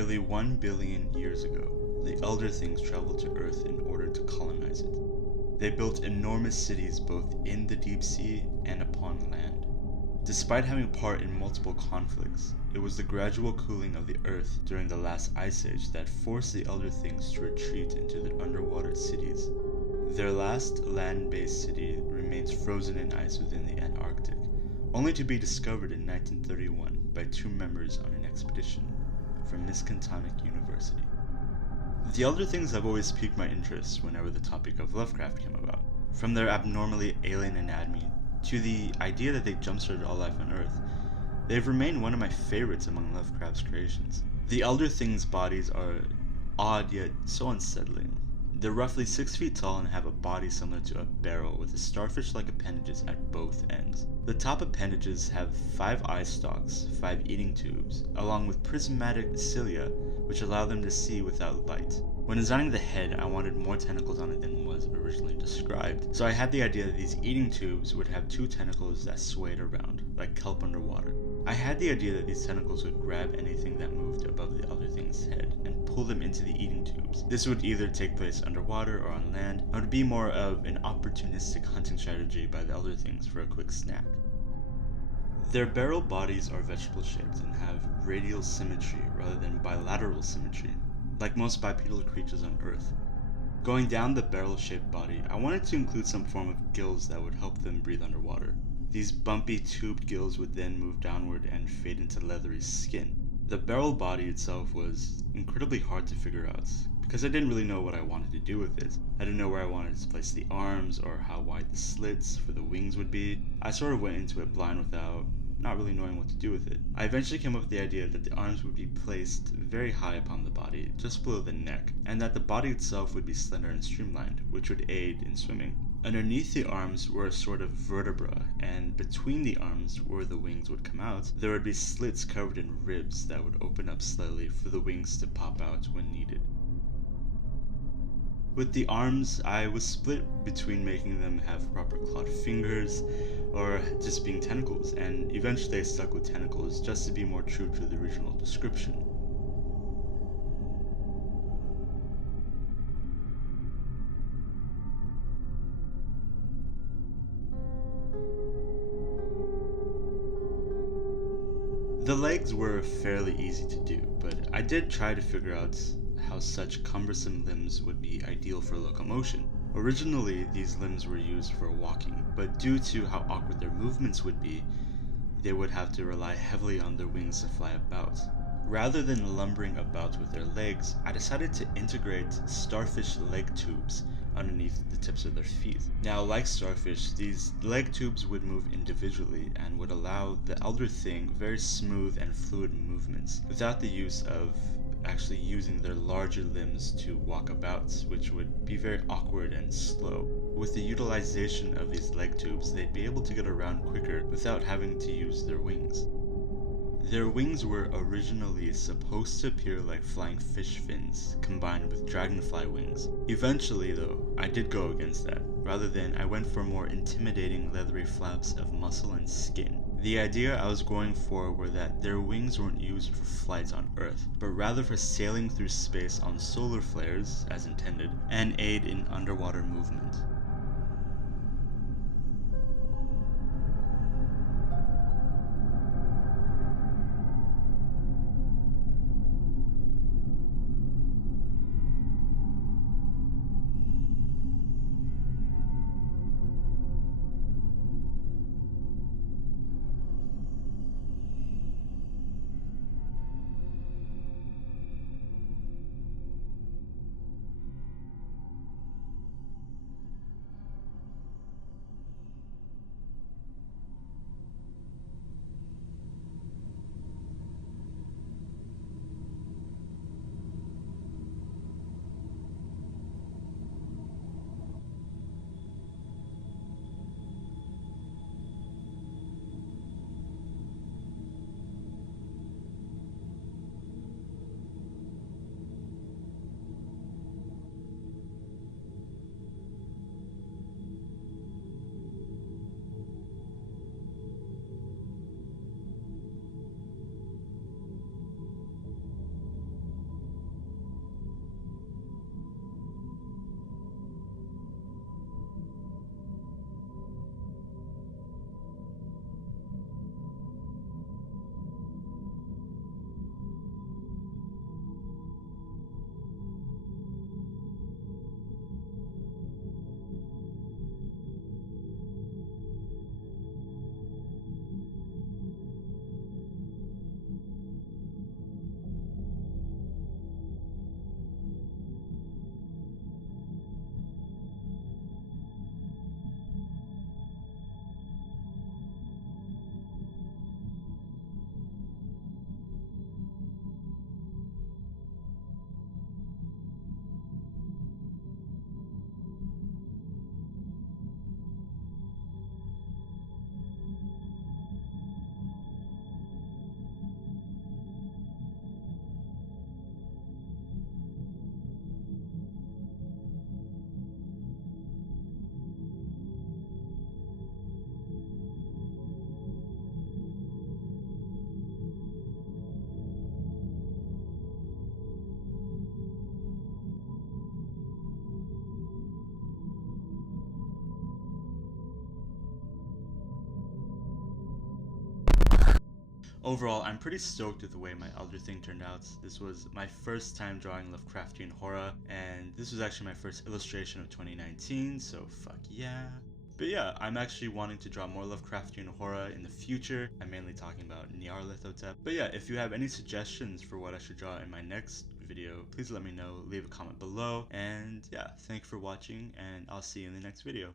Nearly 1 billion years ago, the Elder Things traveled to Earth in order to colonize it. They built enormous cities both in the deep sea and upon land. Despite having part in multiple conflicts, it was the gradual cooling of the Earth during the last ice age that forced the Elder Things to retreat into their underwater cities. Their last land-based city remains frozen in ice within the Antarctic, only to be discovered in 1931 by two members on an expedition from Miskatonic University. The Elder Things have always piqued my interest whenever the topic of Lovecraft came about. From their abnormally alien anatomy to the idea that they jump-started all life on Earth, they've remained one of my favorites among Lovecraft's creations. The Elder Things' bodies are odd yet so unsettling. They're roughly 6 feet tall and have a body similar to a barrel with starfish-like appendages at both ends. The top appendages have 5 eye stalks, 5 eating tubes, along with prismatic cilia which allow them to see without light. When designing the head, I wanted more tentacles on it than was originally described, so I had the idea that these eating tubes would have 2 tentacles that swayed around, like kelp underwater. I had the idea that these tentacles would grab anything that moved above the Elder Thing's head and pull them into the eating tubes. This would either take place underwater or on land, and would be more of an opportunistic hunting strategy by the Elder Things for a quick snack. Their barrel bodies are vegetable shaped and have radial symmetry rather than bilateral symmetry, like most bipedal creatures on Earth. Going down the barrel-shaped body, I wanted to include some form of gills that would help them breathe underwater. These bumpy tubed gills would then move downward and fade into leathery skin. The barrel body itself was incredibly hard to figure out, because I didn't really know what I wanted to do with it. I didn't know where I wanted to place the arms or how wide the slits for the wings would be. I sort of went into it blind without not really knowing what to do with it. I eventually came up with the idea that the arms would be placed very high upon the body, just below the neck, and that the body itself would be slender and streamlined, which would aid in swimming. Underneath the arms were a sort of vertebra, and between the arms, where the wings would come out, there would be slits covered in ribs that would open up slightly for the wings to pop out when needed. With the arms, I was split between making them have proper clawed fingers or just being tentacles, and eventually I stuck with tentacles just to be more true to the original description. The legs were fairly easy to do, but I did try to figure out how such cumbersome limbs would be ideal for locomotion. Originally, these limbs were used for walking, but due to how awkward their movements would be, they would have to rely heavily on their wings to fly about. Rather than lumbering about with their legs, I decided to integrate starfish leg tubes underneath the tips of their feet. Now, like starfish, these leg tubes would move individually and would allow the Elder Thing very smooth and fluid movements without the use of actually using their larger limbs to walk about, which would be very awkward and slow. With the utilization of these leg tubes, they'd be able to get around quicker without having to use their wings. Their wings were originally supposed to appear like flying fish fins combined with dragonfly wings. Eventually though, I did go against that. Rather than, I went for more intimidating leathery flaps of muscle and skin. The idea I was going for were that their wings weren't used for flights on Earth, but rather for sailing through space on solar flares, as intended, and aid in underwater movement. Overall, I'm pretty stoked with the way my Elder Thing turned out. This was my first time drawing Lovecraftian horror, and this was actually my first illustration of 2019, so fuck yeah. But yeah, I'm actually wanting to draw more Lovecraftian horror in the future. I'm mainly talking about Nyarlathotep. But yeah, if you have any suggestions for what I should draw in my next video, please let me know, leave a comment below. And yeah, thanks for watching, and I'll see you in the next video.